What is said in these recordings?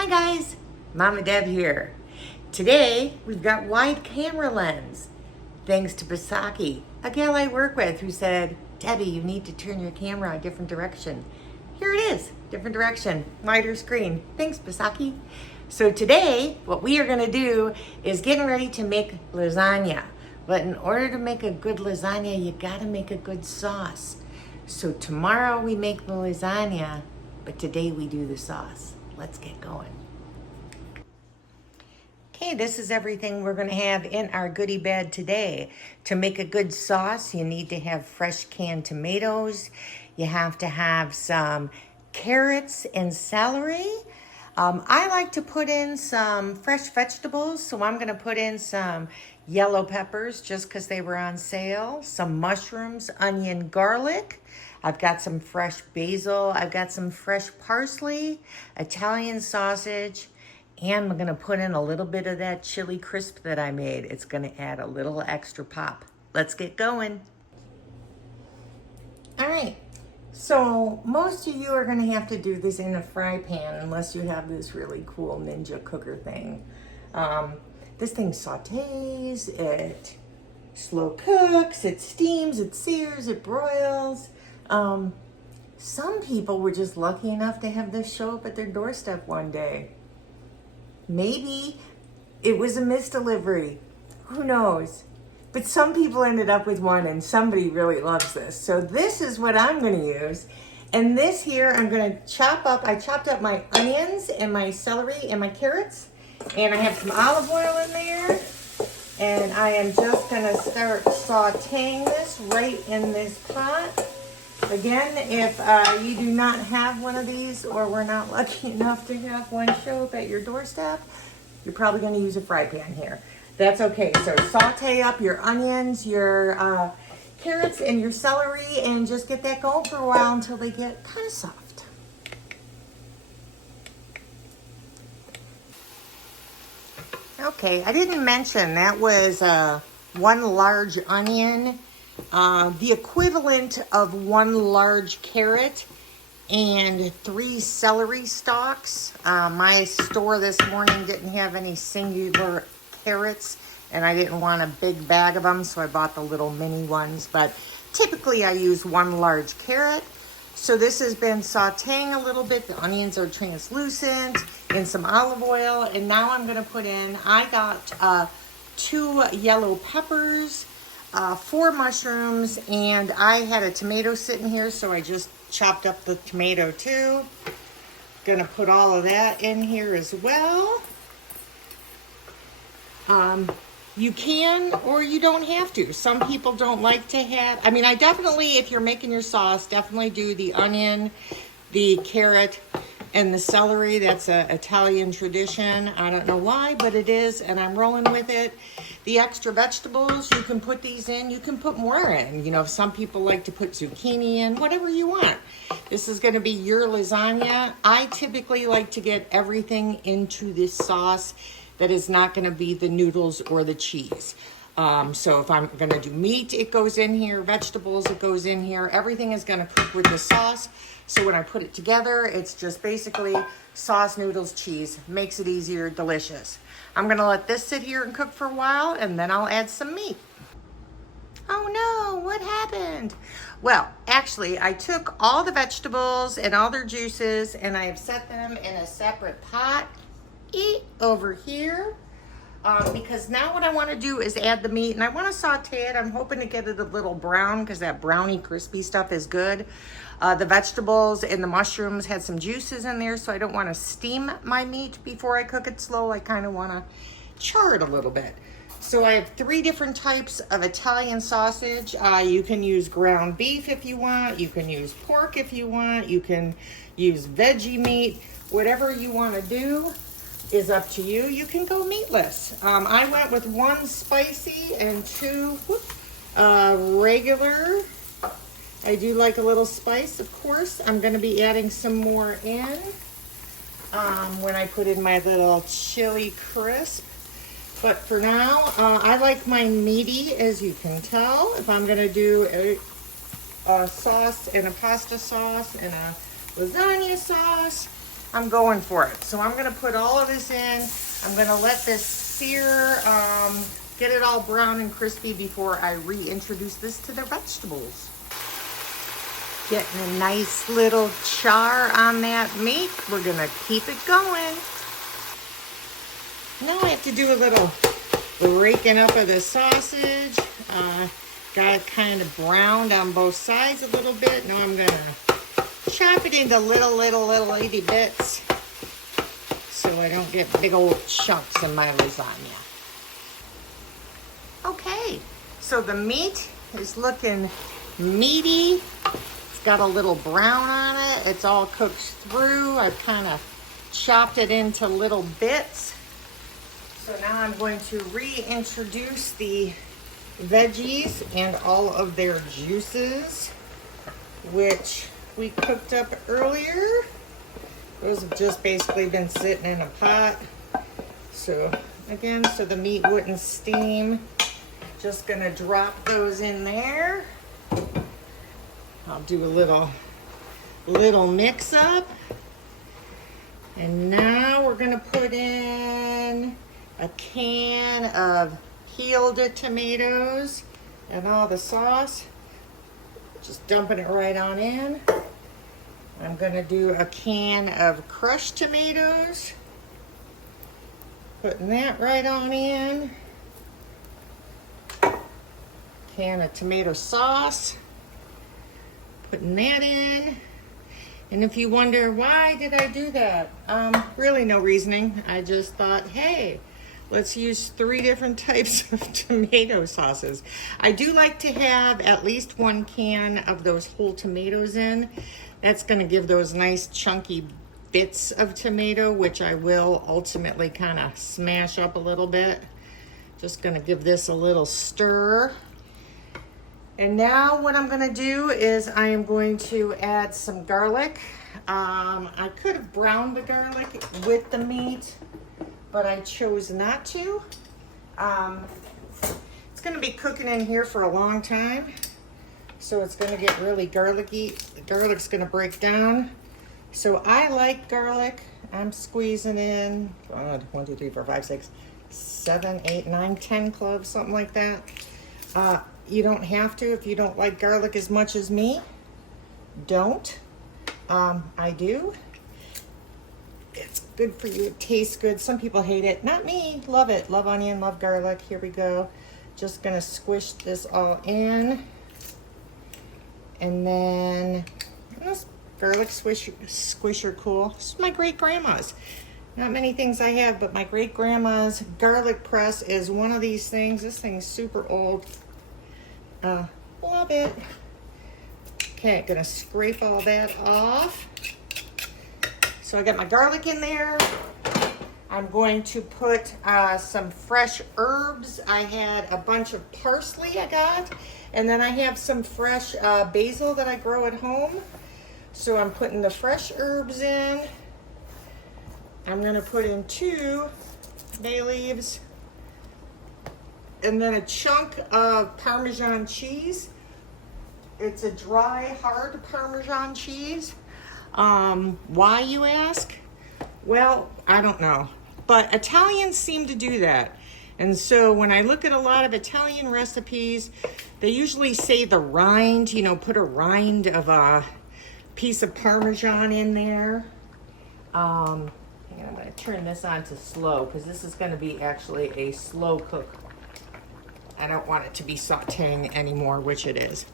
Hi guys, Mama Deb here. Today we've got wide camera lens. Thanks to Basaki, a gal I work with who said, Debbie, you need to turn your camera a different direction. Here it is, different direction, wider screen. Thanks Basaki. So today what we are gonna do is getting ready to make lasagna. But in order to make a good lasagna, you gotta make a good sauce. So tomorrow we make the lasagna, but today we do the sauce. Let's get going. Okay, this is everything we're gonna have in our goodie bag today. To make a good sauce, you need to have fresh canned tomatoes. You have to have some carrots and celery. I like to put in some fresh vegetables, so I'm gonna put in some yellow peppers just because they were on sale, some mushrooms, onion, garlic. I've got some fresh basil. I've got some fresh parsley, Italian sausage, and I'm gonna put in a little bit of that chili crisp that I made. It's gonna add a little extra pop. Let's get going. All right, so most of you are gonna have to do this in a fry pan unless you have this really cool Ninja cooker thing. This thing sautés, it slow cooks, it steams, it sears, it broils. Some people were just lucky enough to have this show up at their doorstep one day. Maybe it was a misdelivery. Who knows? But some people ended up with one and somebody really loves this. So this is what I'm gonna use. And this here, I'm gonna chop up, I chopped up my onions and my celery and my carrots. And I have some olive oil in there. And I am just gonna start sauteing this right in this pot. Again, if you do not have one of these or we're not lucky enough to have one show up at your doorstep, you're probably gonna use a fry pan here. That's okay, so saute up your onions, your carrots, and your celery, and just get that going for a while until they get kind of soft. Okay, I didn't mention that was one large onion, the equivalent of one large carrot and 3 celery stalks. My store this morning didn't have any singular carrots and I didn't want a big bag of them, so I bought the little mini ones, but typically I use one large carrot. So this has been sauteing a little bit. The onions are translucent in some olive oil. And now I'm gonna put in, I got 2 yellow peppers, 4 mushrooms, and I had a tomato sitting here, so I just chopped up the tomato too. Gonna put all of that in here as well. You can or you don't have to. Some people don't like to have, I mean, I definitely, if you're making your sauce, definitely do the onion, the carrot, and the celery. That's an Italian tradition. I don't know why, but it is, and I'm rolling with it. The extra vegetables, you can put these in. You can put more in. You know, some people like to put zucchini in, whatever you want. This is gonna be your lasagna. I typically like to get everything into this sauce that is not gonna be the noodles or the cheese. So if I'm gonna do meat, it goes in here, vegetables, it goes in here. Everything is gonna cook with the sauce. So when I put it together, it's just basically sauce, noodles, cheese. Makes it easier, delicious. I'm gonna let this sit here and cook for a while, and then I'll add some meat. Oh no, what happened? Well, actually, I took all the vegetables and all their juices, and I have set them in a separate pot over here. Because now what I want to do is add the meat, and I want to saute it. I'm hoping to get it a little brown because that browny crispy stuff is good. The vegetables and the mushrooms had some juices in there, so I don't want to steam my meat before I cook it slow. I kind of want to char it a little bit. So I have 3 different types of Italian sausage. You can use ground beef if you want. You can use pork if you want. You can use veggie meat. Whatever you want to do is up to you. You can go meatless. I went with 1 spicy and 2 regular. I do like a little spice, of course. I'm gonna be adding some more in when I put in my little chili crisp. But for now, I like mine meaty, as you can tell. If I'm gonna do a sauce and a pasta sauce and a lasagna sauce, I'm going for it. So I'm gonna put all of this in. I'm gonna let this sear, get it all brown and crispy before I reintroduce this to the vegetables. Getting a nice little char on that meat. We're gonna keep it going. Now I have to do a little raking up of the sausage. Got it kind of browned on both sides a little bit. Now I'm gonna chop it into little itty bits so I don't get big old chunks in my lasagna. Okay, so the meat is looking meaty. It's got a little brown on it. It's all cooked through. I've kind of chopped it into little bits. So now I'm going to reintroduce the veggies and all of their juices, which we cooked up earlier. Those have just basically been sitting in a pot. So again, so the meat wouldn't steam, just gonna drop those in there. I'll do a little mix up. And now we're gonna put in a can of peeled tomatoes and all the sauce. Just dumping it right on in. I'm gonna do a can of crushed tomatoes. Putting that right on in. Can of tomato sauce. Putting that in. And if you wonder, why did I do that? Really no reasoning. I just thought, hey, let's use 3 different types of tomato sauces. I do like to have at least 1 can of those whole tomatoes in. That's gonna give those nice chunky bits of tomato, which I will ultimately kind of smash up a little bit. Just gonna give this a little stir. And now what I'm gonna do is I am going to add some garlic. I could have browned the garlic with the meat, but I chose not to. It's gonna be cooking in here for a long time, so it's gonna get really garlicky. The garlic's gonna break down. So I like garlic. I'm squeezing in 1, 2, 3, 4, 5, 6, 7, 8, 9, 10 cloves, something like that. You don't have to if you don't like garlic as much as me. Don't. I do. It's good for you. It tastes good. Some people hate it. Not me. Love it. Love onion, love garlic. Here we go. Just gonna squish this all in. And then this garlic squisher cool. This is my great grandma's. Not many things I have, but my great grandma's garlic press is one of these things. This thing's super old. Love it. Okay, gonna scrape all that off. So I got my garlic in there. I'm going to put some fresh herbs. I had a bunch of parsley I got, and then I have some fresh basil that I grow at home. So I'm putting the fresh herbs in. I'm gonna put in 2 bay leaves, and then a chunk of Parmesan cheese. It's a dry, hard Parmesan cheese. Why, you ask? Well, I don't know. But Italians seem to do that. And so when I look at a lot of Italian recipes, they usually say the rind, you know, put a rind of a piece of Parmesan in there. I'm gonna turn this on to slow because this is gonna be actually a slow cook. I don't want it to be sauteing anymore, which it is.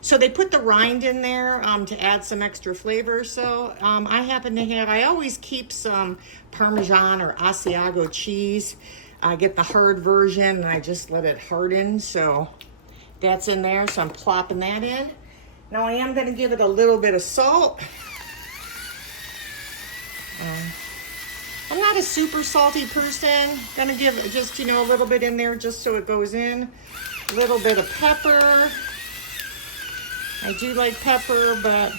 So they put the rind in there to add some extra flavor. So I happen to have, I always keep some Parmesan or Asiago cheese. I get the hard version and I just let it harden. So that's in there. So I'm plopping that in. Now I am going to give it a little bit of salt. I'm not a super salty person. Gonna give it just, you know, a little bit in there just so it goes in. A little bit of pepper. I do like pepper, but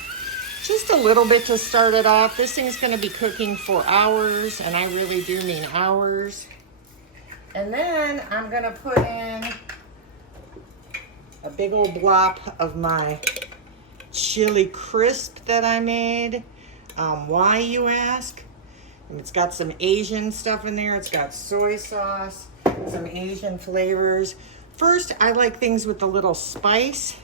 just a little bit to start it off. This thing's gonna be cooking for hours, and I really do mean hours. And then I'm gonna put in a big old blob of my chili crisp that I made. Why, you ask? And it's got some Asian stuff in there. It's got soy sauce, some Asian flavors. First, I like things with a little spice.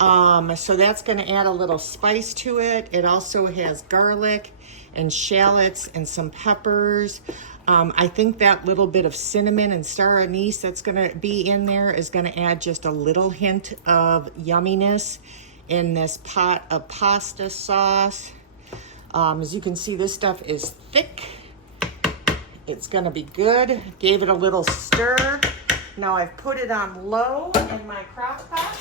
So that's going to add a little spice to it. It also has garlic and shallots and some peppers. I think that little bit of cinnamon and star anise that's going to be in there is going to add just a little hint of yumminess in this pot of pasta sauce. As you can see, this stuff is thick. It's going to be good. Gave it a little stir. Now I've put it on low in my crock pot.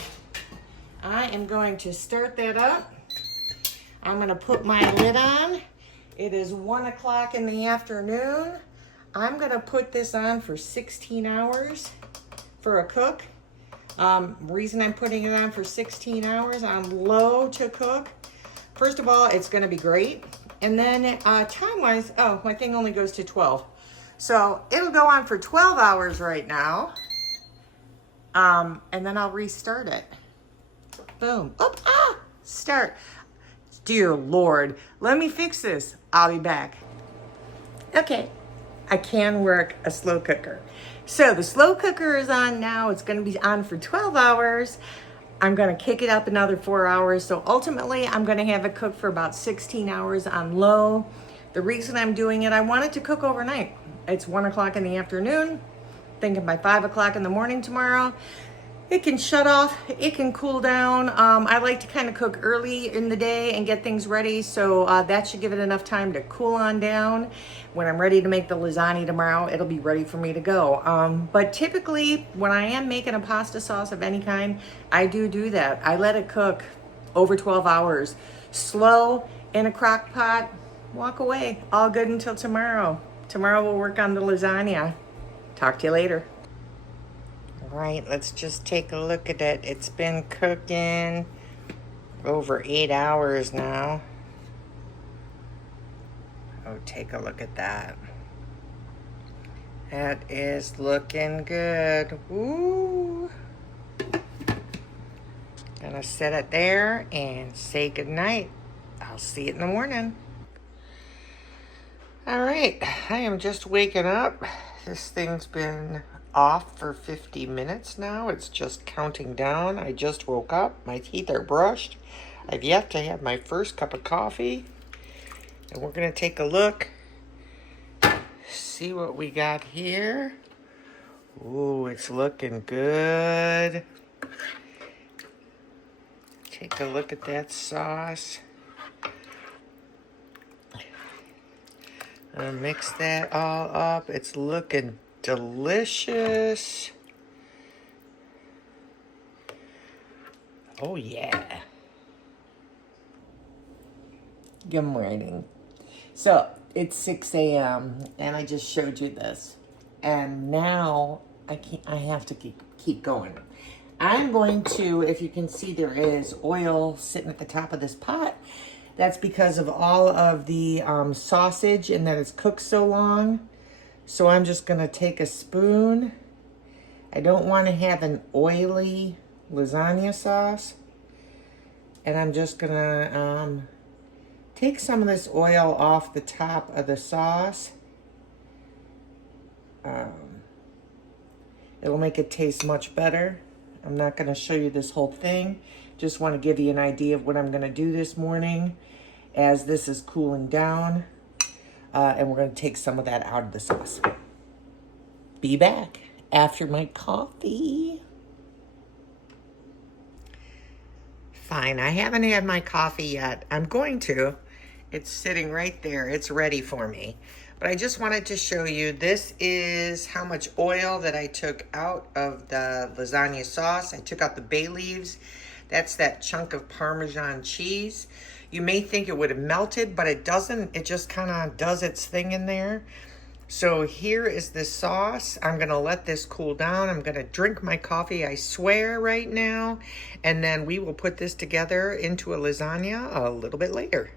I am going to start that up. I'm going to put my lid on. It is 1 o'clock in the afternoon. I'm going to put this on for 16 hours for a cook. Reason I'm putting it on for 16 hours on low to cook. First of all, it's going to be great. And then time-wise, oh, my thing only goes to 12. So it'll go on for 12 hours right now. And then I'll restart it. Boom. Oh, start. Dear Lord, let me fix this. I'll be back. Okay, I can work a slow cooker. So the slow cooker is on now. It's going to be on for 12 hours. I'm going to kick it up another 4 hours. So ultimately, I'm going to have it cook for about 16 hours on low. The reason I'm doing it, I want it to cook overnight. It's 1 o'clock in the afternoon. Thinking by 5 o'clock in the morning tomorrow. It can shut off, it can cool down. I like to kind of cook early in the day and get things ready, so that should give it enough time to cool on down. When I'm ready to make the lasagna tomorrow, it'll be ready for me to go. But typically, when I am making a pasta sauce of any kind, I do that. I let it cook over 12 hours. Slow, in a crock pot, walk away. All good until tomorrow. Tomorrow we'll work on the lasagna. Talk to you later. All right, let's just take a look at it. It's been cooking over 8 hours now. Oh, take a look at that. That is looking good. Ooh. Gonna set it there and say goodnight. I'll see you in the morning. All right, I am just waking up. This thing's been off for 50 minutes now. It's just counting down. I just woke up. My teeth are brushed. I've yet to have my first cup of coffee. And we're going to take a look. See what we got here. Ooh, it's looking good. Take a look at that sauce. I'm gonna mix that all up. It's looking delicious. Oh yeah. Good morning. So it's 6 a.m. and I just showed you this. And now I have to keep going. I'm going to, if you can see, there is oil sitting at the top of this pot. That's because of all of the sausage and that it's cooked so long. So I'm just going to take a spoon. I don't want to have an oily lasagna sauce. And I'm just going to take some of this oil off the top of the sauce. It'll make it taste much better. I'm not going to show you this whole thing. Just want to give you an idea of what I'm going to do this morning as this is cooling down. And we're going to take some of that out of the sauce. Be back after my coffee. Fine, I haven't had my coffee yet. I'm going to. It's sitting right there. It's ready for me. But I just wanted to show you, this is how much oil that I took out of the lasagna sauce. I took out the bay leaves. That's that chunk of Parmesan cheese. You may think it would have melted, but it doesn't. It just kind of does its thing in there. So here is the sauce. I'm going to let this cool down. I'm going to drink my coffee, I swear, right now. And then we will put this together into a lasagna a little bit later.